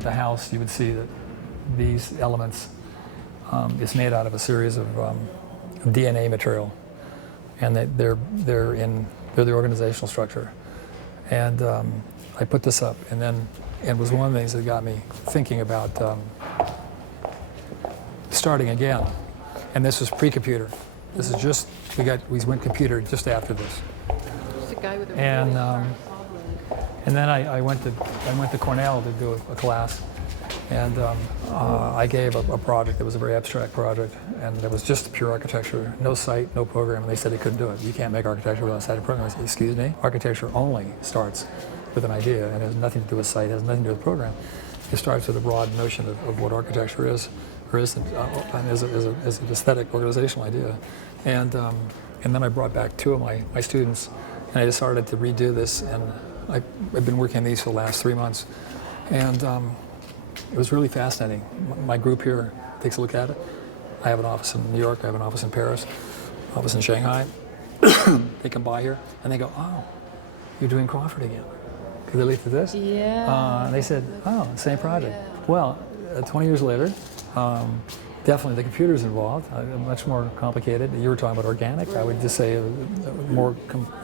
at the house, you would see that these elements is made out of a series of DNA material, and they're the organizational structure. And I put this up, and then it was one of the things that got me thinking about starting again. And this was pre-computer. This is just we went computer just after this. There's a guy with a And then I went to Cornell to do a class, and I gave a project that was a very abstract project, and it was just pure architecture, no site, no program. And they said they couldn't do it. You can't make architecture without a site and program. I said, excuse me? Architecture only starts with an idea, and it has nothing to do with site, it has nothing to do with program. It starts with a broad notion of what architecture is, or isn't, as an aesthetic organizational idea. And then I brought back two of my students, and I just started to redo this, and I've been working on these for the last 3 months. And it was really fascinating. My group here takes a look at it. I have an office in New York, I have an office in Paris, office in Shanghai. They come by here, and they go, oh, you're doing Crawford again. Because they looked at this. Yeah. And they said, oh, same project. Yeah. Well, 20 years later, definitely the computer's involved, much more complicated. You were talking about organic. Right. I would just say a more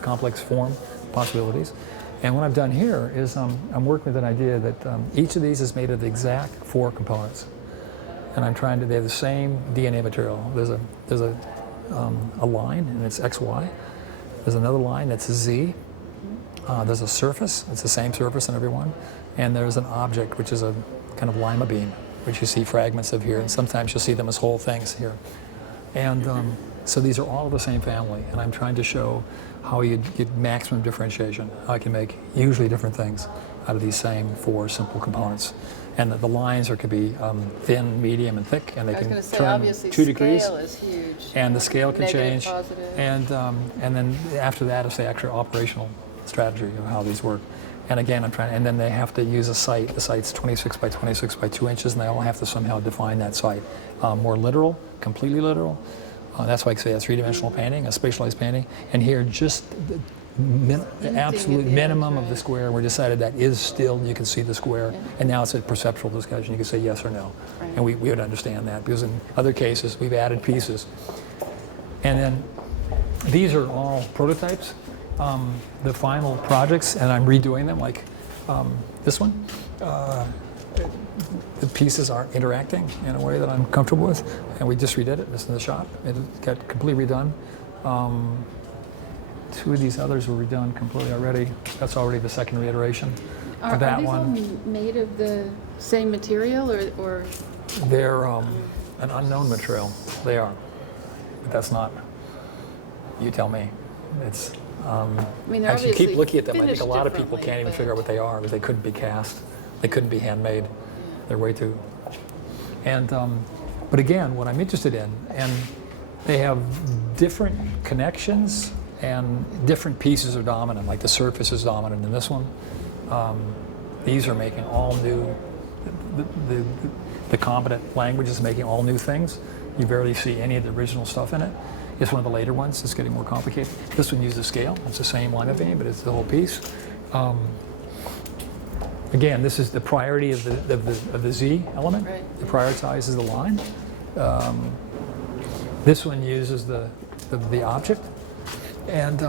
complex form possibilities. And what I've done here is I'm working with an idea that each of these is made of the exact 4 components. And I'm trying to, they have the same DNA material. There's a line, and it's XY. There's another line that's a Z. There's a surface, it's the same surface in every one. And there's an object, which is a kind of lima beam, which you see fragments of here, and sometimes you'll see them as whole things here. And so these are all the same family, and I'm trying to show how you get maximum differentiation, how I can make hugely different things out of these same 4 simple components. And the lines could be thin, medium, and thick, and they can turn 2 degrees. Scale is huge. And the scale can change. Positive. And then after that is the actual operational strategy of how these work. And again, and then they have to use a site. The site's 26 by 26 by 2 inches, and they all have to somehow define that site. More literal, completely literal. That's why I say a 3-dimensional painting, a spatialized painting. And here, just the absolute minimum of the square. We decided that is still, you can see the square. Yeah. And now it's a perceptual discussion. You can say yes or no. Right. And we would understand that, because in other cases, we've added pieces. And then these are all prototypes. The final projects, and I'm redoing them, like this one. The pieces aren't interacting in a way that I'm comfortable with, and we just redid it. This is in the shop. It got completely redone. 2 of these others were redone completely already. That's already the second reiteration. Are these all made of the same material, or? They're an unknown material. They are, but that's not. You tell me. It's. I mean, as you keep looking at them, I think a lot of people can't even figure out what they are, because they couldn't be cast. They couldn't be handmade. They're way too. And but again, what I'm interested in, and they have different connections, and different pieces are dominant. Like the surface is dominant in this one. These are making all new. The competent language is making all new things. You barely see any of the original stuff in it. It's one of the later ones. It's getting more complicated. This one uses scale. It's the same lima beam, but it's the whole piece. Again, this is the priority of the Z element. Right. It prioritizes the line. This one uses the object, and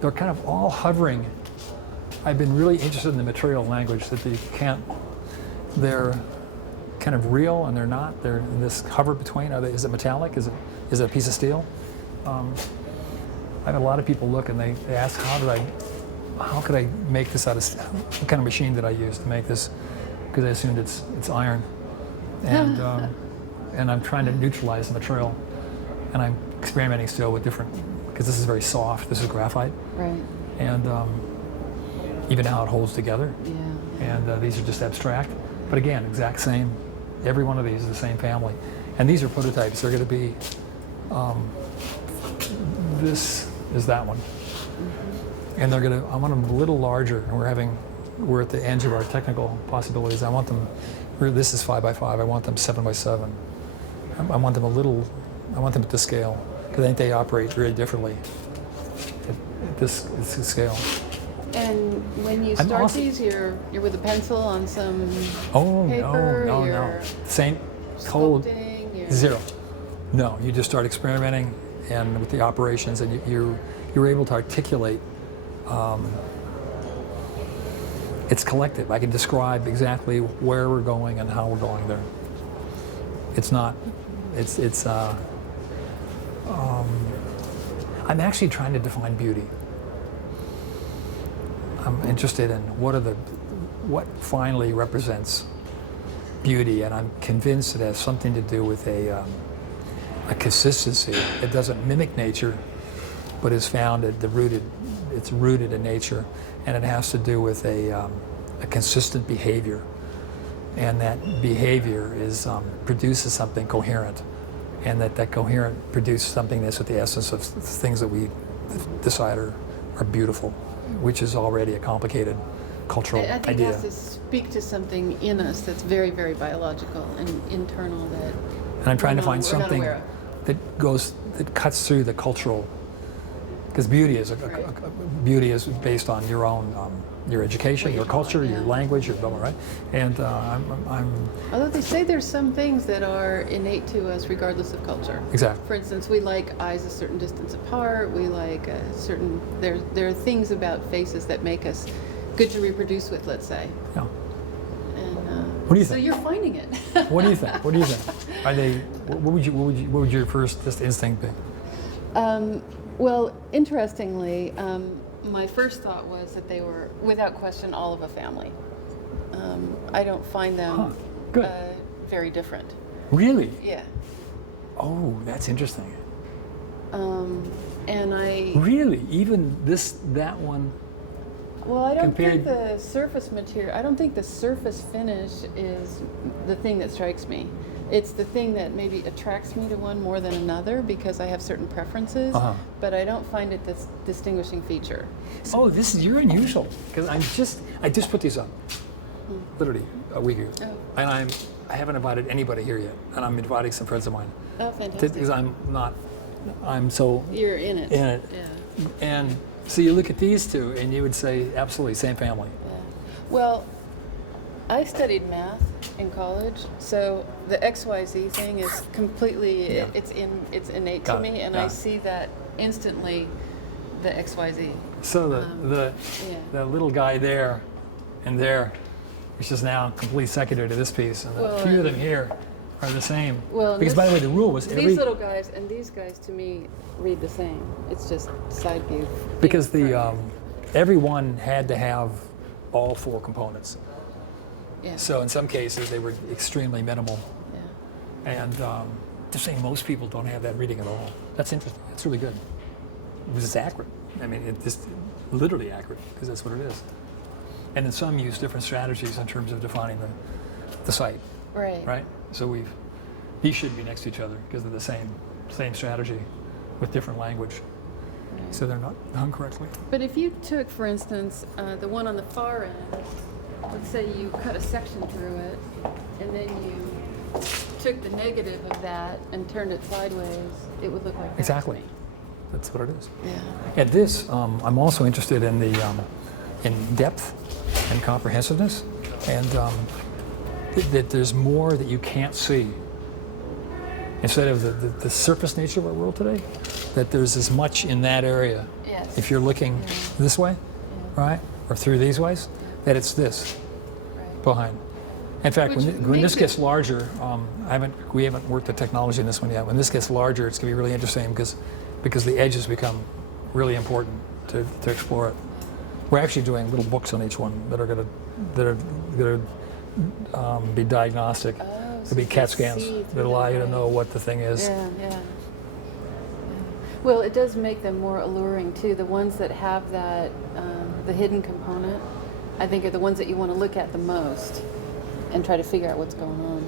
they're kind of all hovering. I've been really interested in the material language, that they can't. They're kind of real and they're not. They're in this hover between. Is it metallic? Is it a piece of steel? I have a lot of people look and they ask, how could I make this out of, what kind of machine did I use to make this? Because I assumed it's iron. And and I'm trying to neutralize the material. And I'm experimenting still with different, because this is very soft, this is graphite. Right. And even how it holds together. Yeah. And these are just abstract. But again, exact same, every one of these is the same family. And these are prototypes. They're going to be, this is that one. Mm-hmm. And they're going to, I want them a little larger. And we're at the edge of our technical possibilities. I want them, this is 5 by 5. I want them 7 by 7. I want them I want them at this scale, because I think they operate very differently at this scale. And when you I'm start also- these, you're with a pencil on some Oh, paper. no. You're Same, cold, sculpting. zero. No, you just start experimenting and with the operations, and you're able to articulate. It's collective. I can describe exactly where we're going and how we're going there. It's not. I'm actually trying to define beauty. I'm interested in what finally represents beauty, and I'm convinced it has something to do with a consistency. It doesn't mimic nature, but is found at it's rooted in nature, and it has to do with a consistent behavior, and that behavior produces something coherent, and that coherent produces something that's at the essence of things that we decide are beautiful, which is already a complicated cultural I think idea. it has to speak to something in us that's very, very biological and internal that. And I'm trying to find we're not something aware of. that cuts through the cultural, because beauty is beauty is based on your own your education, What you your culture, call it, your yeah. language, your right. And I'm Although they say there's some things that are innate to us regardless of culture. exactly. For instance, we like eyes a certain distance apart. We like a certain. There are things about faces that make us good to reproduce with. Let's say. Yeah. And What do you so think? you're finding it. What do you think? What do you think? Are they? What would your first just instinct be? Well, interestingly, my first thought was that they were, without question, all of a family. I don't find them Good. very different. Really? Yeah. Oh, that's interesting. And I, Really? Even that one? well, I don't Compared- think the surface material, I don't think the surface finish is the thing that strikes me. It's the thing that maybe attracts me to one more than another because I have certain preferences, but I don't find it this distinguishing feature. Oh, you're unusual, because I just put these up, literally a week ago, Oh. and I haven't invited anybody here yet, and I'm inviting some friends of mine, Oh, fantastic. because I'm so You're in it. in it, Yeah. and so you look at these two, and you would say absolutely same family. Yeah. Well, I studied math in college, so the XYZ thing is completely Yeah. it's innate Got to it, me, and got I it. see that instantly. The XYZ. So the Yeah. little guy there, and there, which is now complete secondary to this piece, and Well, a few of them here are the same. Well, Because by the way, the rule was these little guys and these guys to me read the same. It's just side view. because everyone had to have all four components. Yeah. So in some cases they were extremely minimal, Yeah. and just saying most people don't have that reading at all. That's interesting. That's really good. It's accurate. I mean, it's just literally accurate because that's what it is. And then some use different strategies in terms of defining the site, Right. right? So these should be next to each other because they're the same strategy with different language. Right. So they're not done correctly. But if you took, for instance, the one on the far end, let's say you cut a section through it, and then you took the negative of that and turned it sideways, it would look like that. Exactly. To me. That's what it is. Yeah. At this, I'm also interested in in depth and comprehensiveness, and that there's more that you can't see. Instead of the surface nature of our world today, that there's as much in that area. Yes. If you're looking this way, right, or through these ways, that it's this Right. behind. In fact, Which when this makes gets it- larger, we haven't worked the technology in this one yet. When this gets larger, it's going to be really interesting because the edges become really important to explore it. We're actually doing little books on each one that are going to be diagnostic. Oh, so There'll be you CAT can scans see that through allow them, you to right. know what the thing is. Yeah. Well, it does make them more alluring too. The ones that have that, the hidden component, I think are the ones that you want to look at the most and try to figure out what's going on.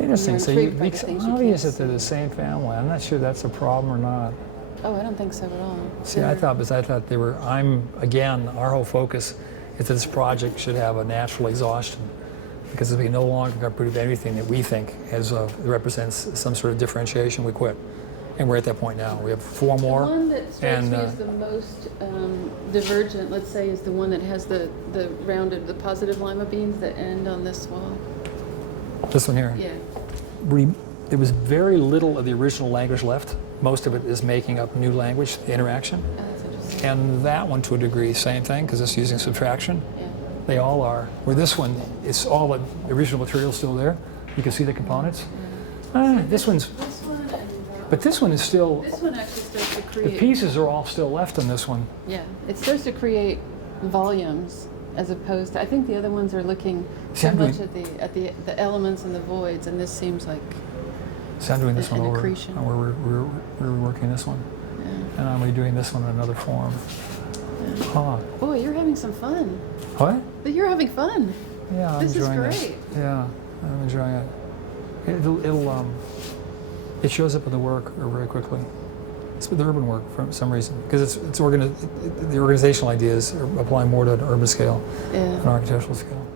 Interesting. You're So intrigued by the it's things you obvious can't that they're the same family. I'm not sure that's a problem or not. Oh, I don't think so at all. See, I thought they were. Our whole focus is that this project should have a natural exhaustion, because if we no longer can prove anything that we think represents some sort of differentiation, we quit. And we're at that point now. We have 4 more. The one that strikes and me as the most divergent, let's say, is the one that has the rounded, the positive lima beans that end on this wall. this one here. Yeah. There was very little of the original language left. Most of it is making up new language, the interaction. Oh, that's interesting. And that one, to a degree, same thing, because it's using subtraction. Yeah. They all are. Where this one, it's all the original material still there. You can see the components. This one's, This one and but this one is still, this one actually starts to the create. pieces are all still left in this one. Yeah, it starts to create volumes as opposed to. I think the other ones are looking so I'm much doing- at the elements and the voids, and this seems like. So I'm doing this An one over. accretion. And we're reworking this one. Yeah. And I'm redoing this one in another form. Huh. Boy, you're having some fun. What? You're having fun. Yeah, I'm This is enjoying great. this. Yeah, I'm enjoying it. It shows up in the work very quickly. It's with the urban work for some reason, because the organizational ideas are applying more to an urban scale, Yeah. an architectural scale.